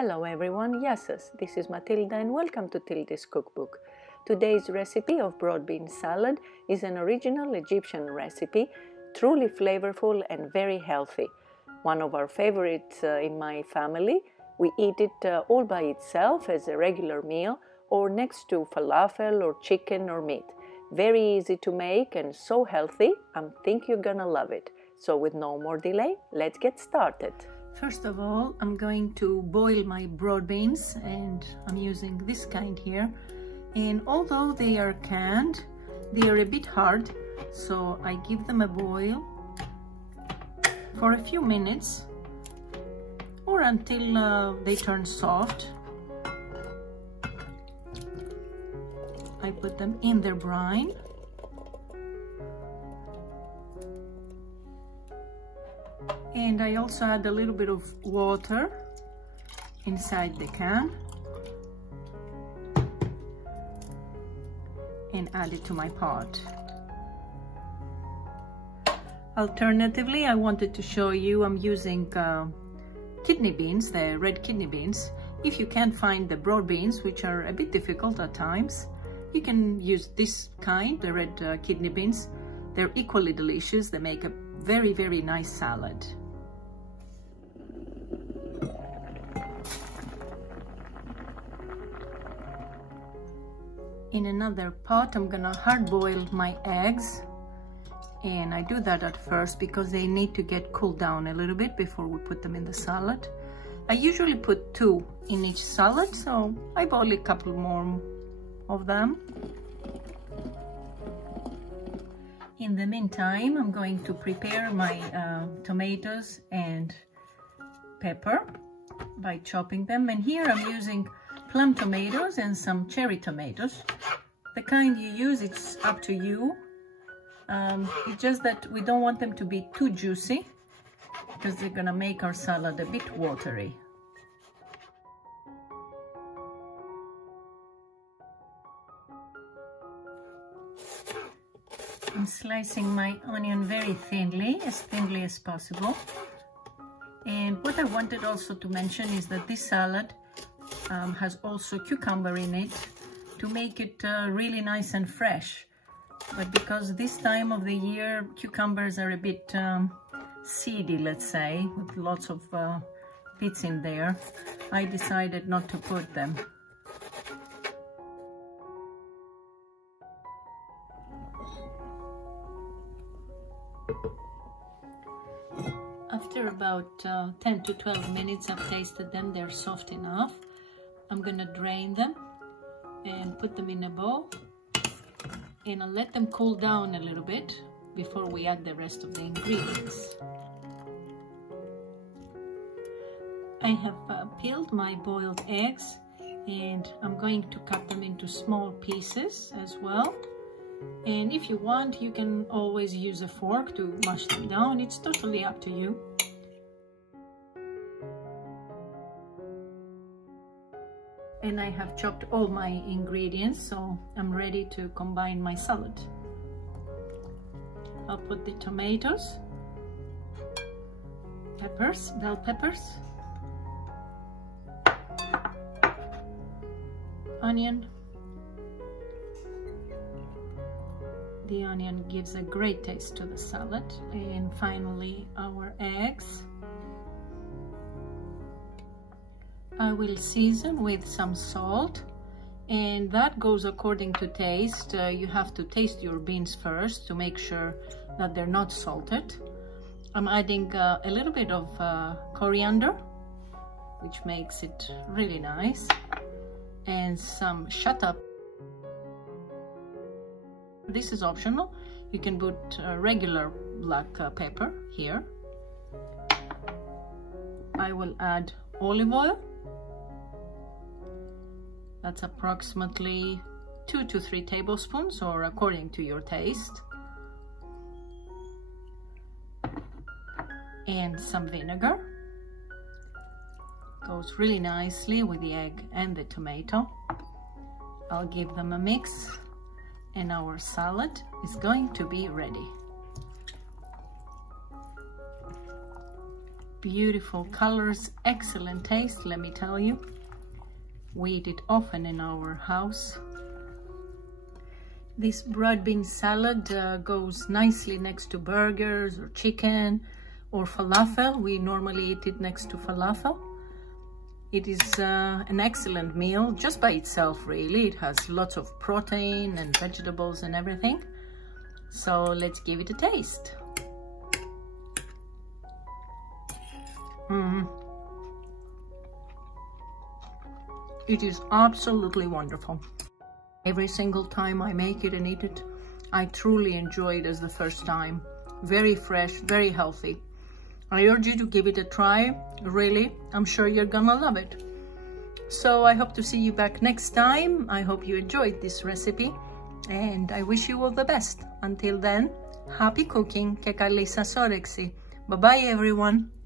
Hello everyone, Yassas. This is Matilda and welcome to Tilda's Cookbook. Today's recipe of broad bean salad is an original Egyptian recipe, truly flavorful and very healthy. One of our favorites in my family. We eat it all by itself as a regular meal or next to falafel or chicken or meat. Very easy to make and so healthy, I think you're gonna love it. So with no more delay, let's get started. First of all, I'm going to boil my broad beans and I'm using this kind here. And although they are canned, they are a bit hard, so I give them a boil for a few minutes or until they turn soft. I put them in their brine. And I also add a little bit of water inside the can and add it to my pot. Alternatively, I wanted to show you I'm using kidney beans, the red kidney beans. If you can't find the broad beans, which are a bit difficult at times, you can use this kind, the red kidney beans. They're equally delicious. They make a very, very nice salad. In another pot, I'm gonna hard boil my eggs, and I do that at first because they need to get cooled down a little bit before we put them in the salad. I usually put 2 in each salad, so I boil a couple more of them. In the meantime, I'm going to prepare my tomatoes and pepper by chopping them, and here I'm using plum tomatoes and some cherry tomatoes. The kind you use, it's up to you. It's just that we don't want them to be too juicy because they're gonna make our salad a bit watery. I'm slicing my onion very thinly as possible. And what I wanted also to mention is that this salad has also cucumber in it to make it really nice and fresh. But because this time of the year cucumbers are a bit seedy, let's say, with lots of bits in there, I decided not to put them. After about 10 to 12 minutes I've tasted them, they're soft enough. I'm gonna drain them and put them in a bowl, and I'll let them cool down a little bit before we add the rest of the ingredients. I have peeled my boiled eggs, and I'm going to cut them into small pieces as well. And if you want, you can always use a fork to mash them down. It's totally up to you. And I have chopped all my ingredients, so I'm ready to combine my salad. I'll put the tomatoes, peppers, bell peppers, onion. The onion gives a great taste to the salad. And finally, our eggs. I will season with some salt, and that goes according to taste. You have to taste your beans first to make sure that they're not salted. I'm adding a little bit of coriander, which makes it really nice, and some shata. This is optional. You can put regular black pepper here. I will add olive oil. That's approximately 2 to 3 tablespoons, or according to your taste. And some vinegar. Goes really nicely with the egg and the tomato. I'll give them a mix, and our salad is going to be ready. Beautiful colors, excellent taste, let me tell you. We eat it often in our house. This broad bean salad goes nicely next to burgers or chicken or falafel. We normally eat it next to falafel. It is an excellent meal just by itself, really. It has lots of protein and vegetables and everything. So let's give it a taste. It is absolutely wonderful. Every single time I make it and eat it, I truly enjoy it as the first time. Very fresh, very healthy. I urge you to give it a try, really. I'm sure you're gonna love it. So I hope to see you back next time. I hope you enjoyed this recipe and I wish you all the best. Until then, happy cooking και καλή σας όρεξη. Bye bye everyone.